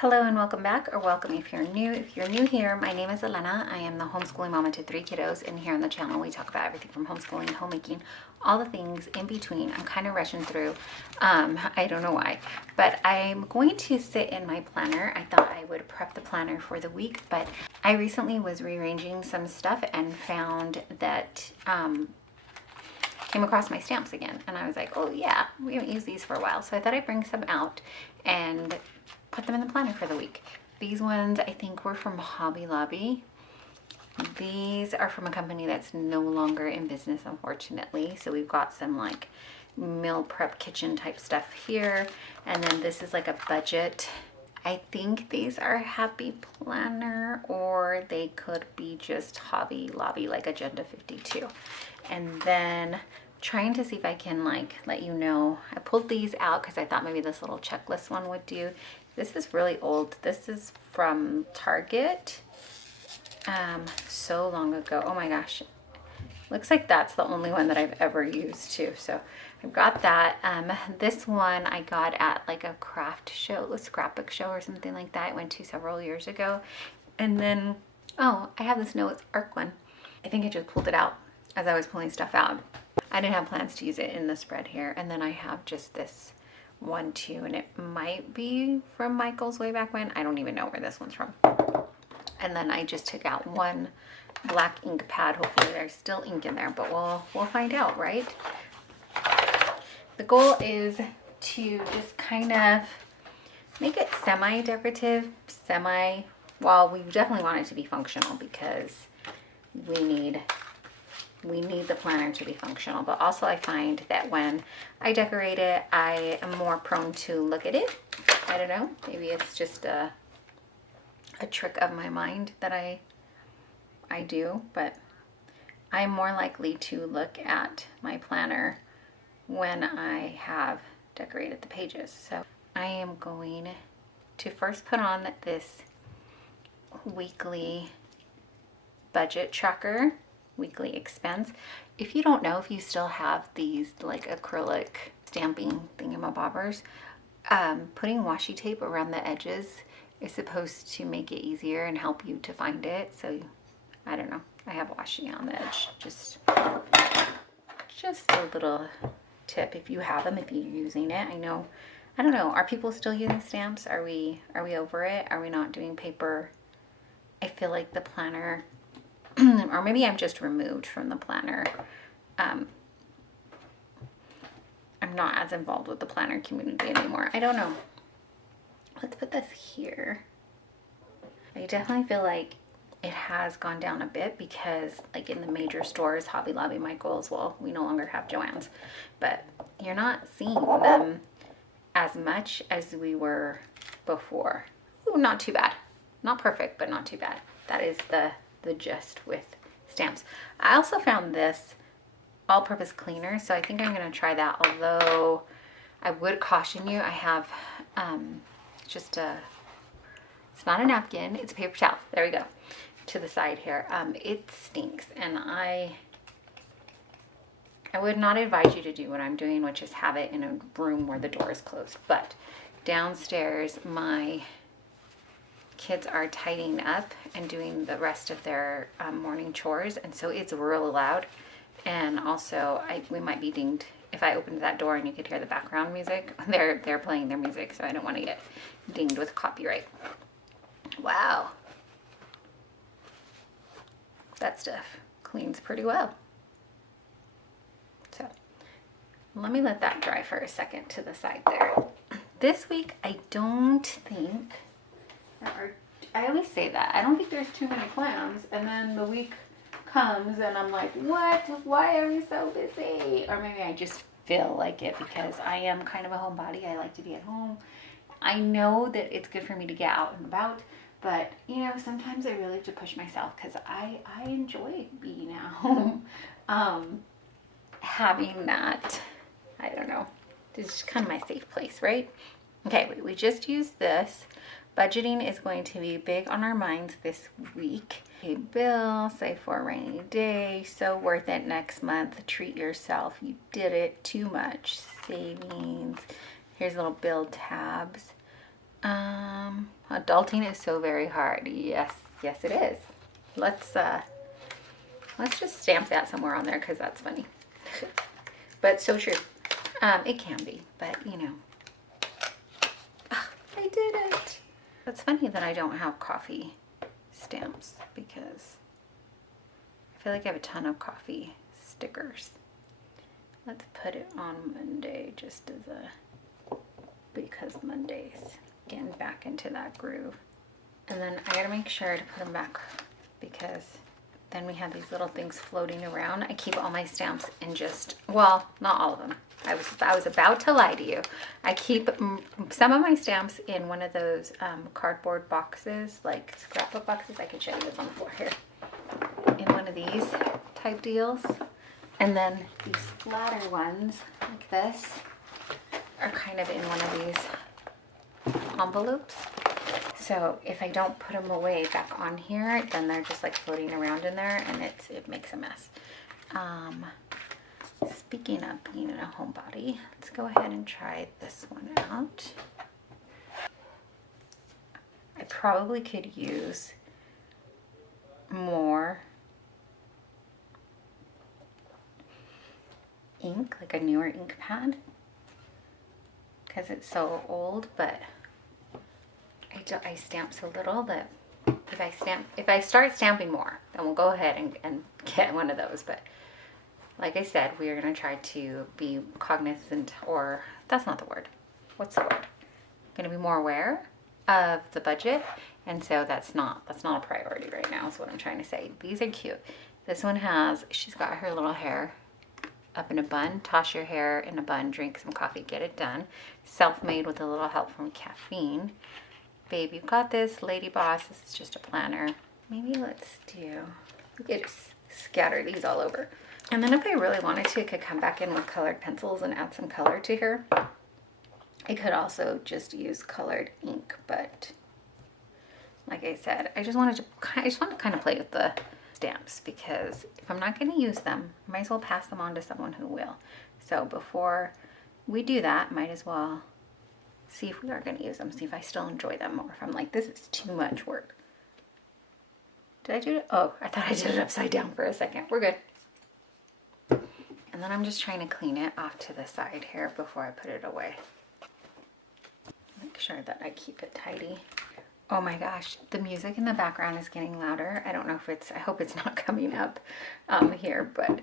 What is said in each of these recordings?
Hello and welcome back, or welcome if you're new. If you're new here, my name is Elena. I am the homeschooling mama to 3 kiddos, and here on the channel we talk about everything from homeschooling, homemaking, all the things in between. I'm kind of rushing through. I don't know why, but I'm going to sit in my planner. I thought I would prep the planner for the week, but I recently was rearranging some stuff and found that came across my stamps again, and I was like, oh yeah, we haven't used these for a while, so I thought I'd bring some out and put them in the planner for the week. These ones I think were from Hobby Lobby. These are from a company that's no longer in business, unfortunately. So we've got some like meal prep kitchen type stuff here, and then this is like a budget. I think these are Happy Planner, or they could be just Hobby Lobby, like Agenda 52. And then trying to see if I can like let you know, I pulled these out because I thought maybe this little checklist one would do. This is really old. This is from Target so long ago. Oh my gosh, looks like that's the only one that I've ever used too. So I've got that. This one I got at like a craft show, a scrapbook show or something like that. I went to several years ago. And then, oh, I have this Noah's Ark one. I think I just pulled it out as I was pulling stuff out. I didn't have plans to use it in the spread here. And then I have just this one too, and it might be from Michael's way back when. I don't even know where this one's from. And then I just took out one black ink pad. Hopefully there's still ink in there, but we'll find out, right? The goal is to just kind of make it semi-decorative, well, we definitely want it to be functional because we need the planner to be functional, but also I find that when I decorate it, I am more prone to look at it. I don't know, maybe it's just a trick of my mind that I do, but I'm more likely to look at my planner when I have decorated the pages. So I am going to first put on this weekly budget tracker, weekly expense. If you don't know if you still have these like acrylic stamping thingamabobbers, putting washi tape around the edges is supposed to make it easier and help you to find it. So I don't know, I have washi on the edge. Just a little tip if you have them, if you're using it. I don't know, are people still using stamps? Are we over it? Are we not doing paper? I feel like the planner, or maybe I'm just removed from the planner. I'm not as involved with the planner community anymore. I don't know. Let's put this here. I definitely feel like it has gone down a bit because like in the major stores, Hobby Lobby, Michael's, well, we no longer have Joann's, but you're not seeing them as much as we were before. Ooh, not too bad. Not perfect, but not too bad. That is the gist with stamps. I also found this all-purpose cleaner, so I think I'm going to try that, although I would caution you, I have it's not a napkin, it's a paper towel. There we go, to the side here. It stinks, and I would not advise you to do what I'm doing, which is have it in a room where the door is closed. But downstairs, my kids are tidying up and doing the rest of their morning chores, and so it's real loud. And also we might be dinged if I opened that door and you could hear the background music. They're playing their music, so I don't want to get dinged with copyright. Wow, that stuff cleans pretty well. So let me let that dry for a second to the side there. This week I don't think I always say that. I don't think there's too many plans, and then the week comes and I'm like, what? Why are we so busy? Or maybe I just feel like it because I am kind of a homebody. I like to be at home. I know that it's good for me to get out and about, but you know, sometimes I really have to push myself because I enjoy being at home. Having that, I don't know, it's kind of my safe place, right? Okay, we just used this. Budgeting is going to be big on our minds this week. Pay bills, save for a rainy day, so worth it next month. Treat yourself. You did it too much. Savings. Here's little bill tabs. I'll Adulting is so very hard. Yes, yes it is. Let's just stamp that somewhere on there because that's funny. But so true. It can be, but you know. I did it. It's funny that I don't have coffee stamps because I feel like I have a ton of coffee stickers. Let's put it on Monday just as a, because Mondays, getting back into that groove. And then I gotta make sure to put them back because then we have these little things floating around. I keep all my stamps in just, well, not all of them. I was about to lie to you. I keep some of my stamps in one of those cardboard boxes, like scrapbook boxes. I can show you this on the floor here. In one of these type deals. And then these flatter ones, like this, are kind of in one of these envelopes. So if I don't put them away back on here, then they're just like floating around in there and it makes a mess. Speaking of being in a homebody, let's go ahead and try this one out. I probably could use more ink, like a newer ink pad, because it's so old, but I stamp so little that if I start stamping more, then we'll go ahead and get one of those. But like I said, we are going to try to be cognizant, or that's not the word. What's the word? Going to be more aware of the budget, and so that's not a priority right now is what I'm trying to say. These are cute. This one has, she's got her little hair up in a bun. Toss your hair in a bun, drink some coffee, get it done. Self-made with a little help from caffeine. Babe, you've got this. Lady Boss, this is just a planner. Maybe let's do, we could just scatter these all over. And then if I really wanted to, I could come back in with colored pencils and add some color to her. I could also just use colored ink, but like I said, I just want to kind of play with the stamps, because if I'm not going to use them, I might as well pass them on to someone who will. So before we do that, might as well see if we are going to use them, see if I still enjoy them, or if I'm like, this is too much work. Did I do it? Oh, I thought I did it upside down for a second. We're good. And then I'm just trying to clean it off to the side here before I put it away. Make sure that I keep it tidy. Oh my gosh, the music in the background is getting louder. I don't know if it's, I hope it's not coming up here, but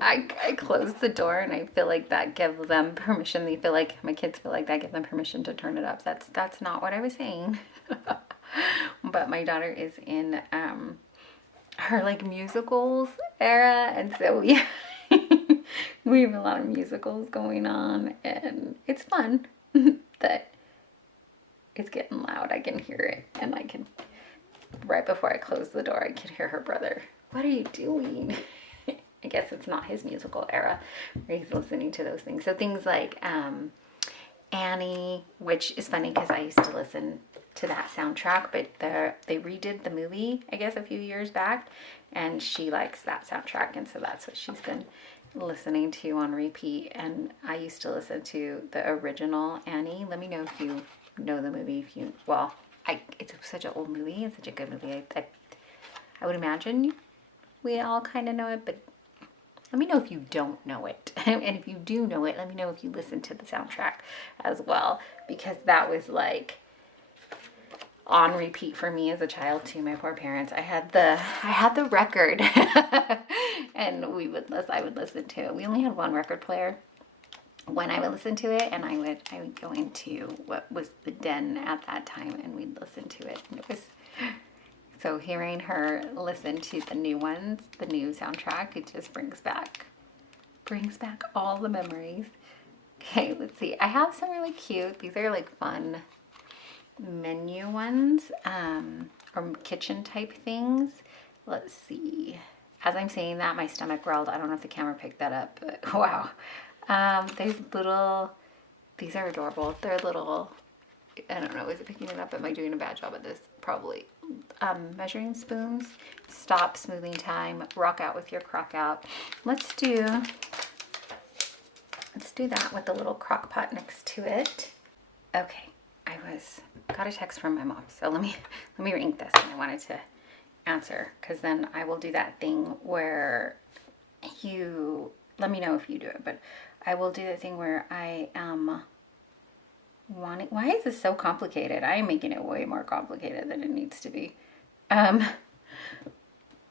I closed the door and I feel like that gives them permission. They feel like, my kids feel like that gives them permission to turn it up. That's not what I was saying. But my daughter is in her like musicals era, and so we we have a lot of musicals going on, and it's fun. That it's getting loud. I can hear it, and I can, right before I close the door, I can hear her brother. What are you doing? I guess it's not his musical era where he's listening to those things. So things like Annie, which is funny because I used to listen to that soundtrack, but they redid the movie, I guess, a few years back, and she likes that soundtrack, and so that's what she's been listening to on repeat. And I used to listen to the original Annie. Let me know if you know the movie. If you, well, it's such an old movie. It's such a good movie. I would imagine we all kind of know it, but let me know if you don't know it. And if you do know it, let me know if you listen to the soundtrack as well, because that was like on repeat for me as a child too. My poor parents. I had the record and I would listen to it. We only had one record player when I would listen to it, and I would go into what was the den at that time, and we'd listen to it. And it was, so hearing her listen to the new ones, the new soundtrack, it just brings back all the memories. Okay, let's see. I have some really cute, these are like fun menu ones, or kitchen type things. Let's see. As I'm saying that, my stomach growled. I don't know if the camera picked that up, but wow. There's little, these are adorable. They're little, I don't know, is it picking it up? Am I doing a bad job at this? Probably. Measuring spoons, stop, smoothing time, rock out with your crock out. Let's do that with the little crock pot next to it. Okay, I got a text from my mom. So let me reink this, and I wanted to answer, because then I will do that thing where you let me know if you do it, but I will do the thing where I am wanting, why is this so complicated? I am making it way more complicated than it needs to be.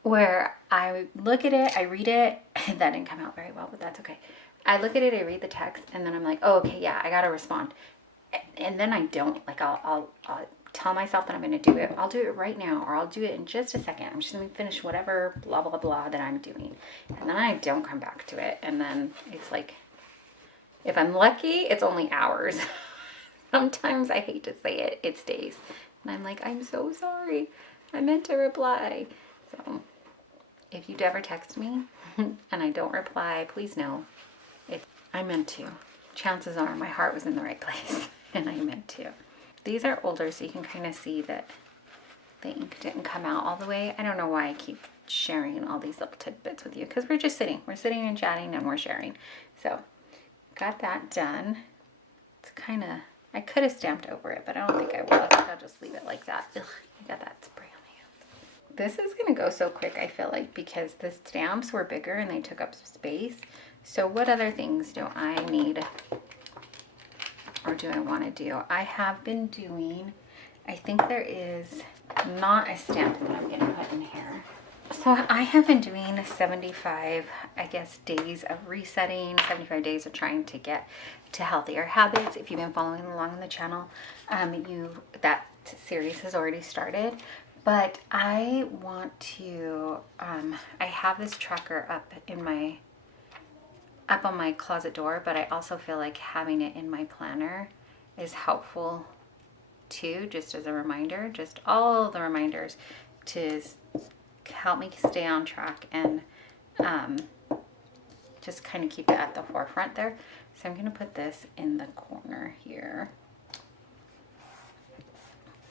Where I look at it, I read it, that didn't come out very well, but that's okay. I look at it, I read the text, and then I'm like, oh, okay, yeah, I gotta respond. And then I don't, like, I'll tell myself that I'm gonna do it. I'll do it right now, or I'll do it in just a second. I'm just gonna finish whatever blah, blah, blah that I'm doing. And then I don't come back to it. And then it's like, if I'm lucky, it's only hours. Sometimes, I hate to say it, it's days. And I'm like, I'm so sorry. I meant to reply. So if you ever text me and I don't reply, please know I meant to. Chances are my heart was in the right place and I meant to. These are older, so you can kind of see that the ink didn't come out all the way. I don't know why I keep sharing all these little tidbits with you, because we're just sitting. We're sitting and chatting and we're sharing. So got that done. It's kind of, I could have stamped over it, but I don't think I will. I think I'll just leave it like that. Ugh, I got that spray on my hands. This is going to go so quick, I feel like, because the stamps were bigger and they took up space. So what other things do I need, or do I want to do? I have been doing, I think there is not a stamp that I'm going to put in here. So I have been doing 75, I guess, days of resetting, 75 days of trying to get to healthier habits. If you've been following along on the channel, that series has already started. But I want to, I have this tracker up on my closet door, but I also feel like having it in my planner is helpful too, just as a reminder, just all the reminders to help me stay on track and just kind of keep it at the forefront there. So I'm going to put this in the corner here.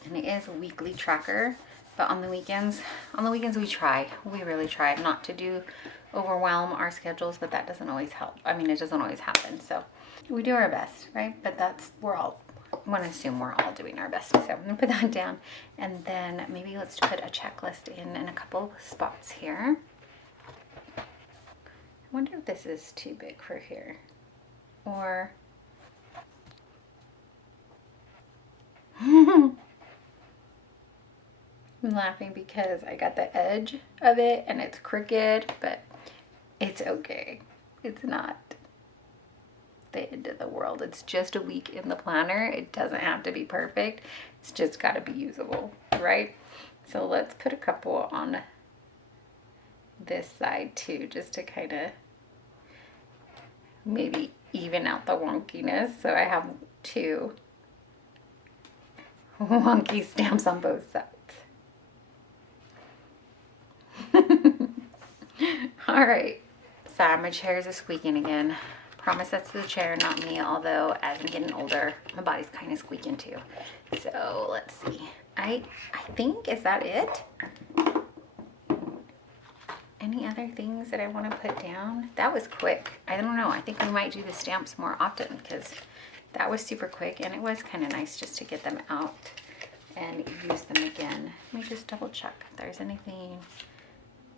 And it is a weekly tracker, but on the weekends we really try not to overwhelm our schedules, but that doesn't always help. I mean, it doesn't always happen. So we do our best, right? But I want to assume we're all doing our best. So I'm going to put that down, and then maybe let's put a checklist in a couple spots here. I wonder if this is too big for here, or I'm laughing because I got the edge of it and it's crooked, but it's okay. It's not the end of the world. It's just a week in the planner. It doesn't have to be perfect. It's just got to be usable, right? So let's put a couple on this side too, just to kind of maybe even out the wonkiness. So I have two wonky stamps on both sides. All right. Sorry, my chairs are squeaking again. Promise that's the chair, not me, although as I'm getting older, my body's kind of squeaking too. So let's see. I think, is that it? Any other things that I want to put down? That was quick. I don't know. I think we might do the stamps more often, because that was super quick, and it was kind of nice just to get them out and use them again. Let me just double check if there's anything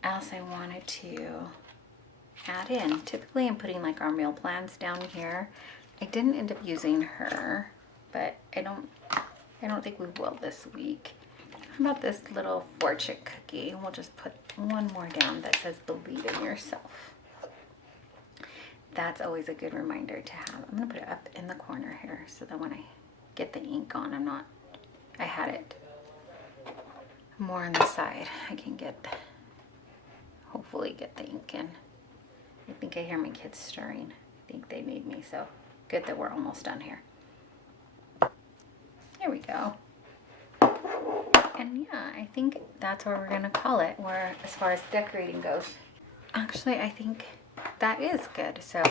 else I wanted to add in. Typically I'm putting like our meal plans down here. I didn't end up using her, but I don't think we will this week. How about this little fortune cookie? We'll just put one more down that says believe in yourself. That's always a good reminder to have. I'm gonna put it up in the corner here so that when I get the ink on, I had it more on the side. I can hopefully get the ink in. I think I hear my kids stirring. I think they need me, so good that we're almost done here. There we go. And yeah, I think that's where we're gonna call it, where as far as decorating goes. Actually, I think that is good. So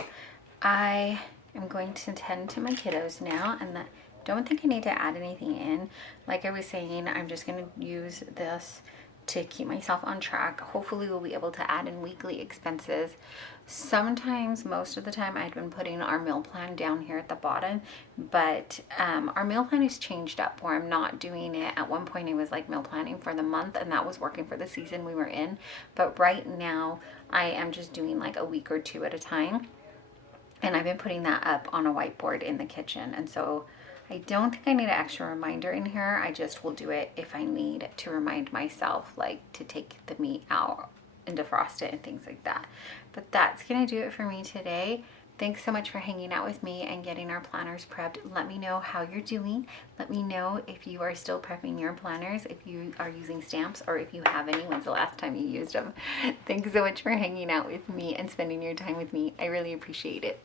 I am going to tend to my kiddos now, and don't think I need to add anything in. Like I was saying, I'm just gonna use this to keep myself on track. Hopefully we'll be able to add in weekly expenses. Sometimes, most of the time, I've been putting our meal plan down here at the bottom, but our meal plan is changed up where I'm not doing it. At one point it was like meal planning for the month, and that was working for the season we were in, but right now I am just doing like a week or two at a time, and I've been putting that up on a whiteboard in the kitchen. And so I don't think I need an extra reminder in here. I just will do it if I need to remind myself, like to take the meat out and defrost it and things like that. But that's gonna do it for me today. Thanks so much for hanging out with me and getting our planners prepped. Let me know how you're doing. Let me know if you are still prepping your planners, if you are using stamps, or if you have any. When's the last time you used them? Thanks so much for hanging out with me and spending your time with me. I really appreciate it.